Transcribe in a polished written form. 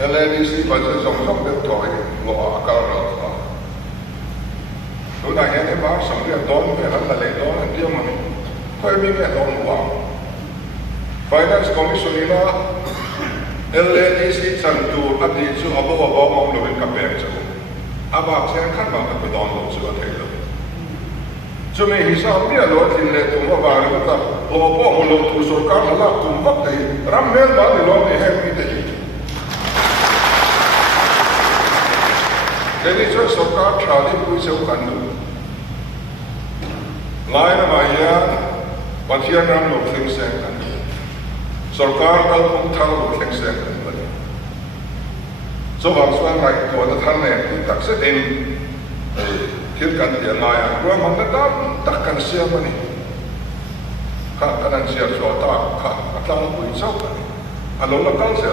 LADC budget song song được thôi ngõ cao rồi đó lúc này anh em bảo sống việc đón về hắn là lấy đón anh tiêu mà thôi mình phải đón vào Finance Commission là LADC chân tu anh đi chú abo mong được cái bèn chứ à bác sẽ khát bằng cái đón luôn chứ thế rồi cho nên khi sao biết rồi thì lệ tụng vào vào người ta bỏ một lồng thu sorkhar là cùng vấp thì ram men đó thì lo thì hay bị thế cái này cho sorkhar trả đi cuối sau cần được lại là mà yaวันที่เราลงเสียงกันsorkharเราคงทำลงเสียงกันไปส่วนส่วนไหนตัวท่านเนี่ยตักเส้นที่กันเดียร์นายรวมมันก็ตักกันเสียมันนี่ข้ากันเสียชัวตาข้าตั้งปุ๋ยเจ้ากันอันนั้นก็เสีย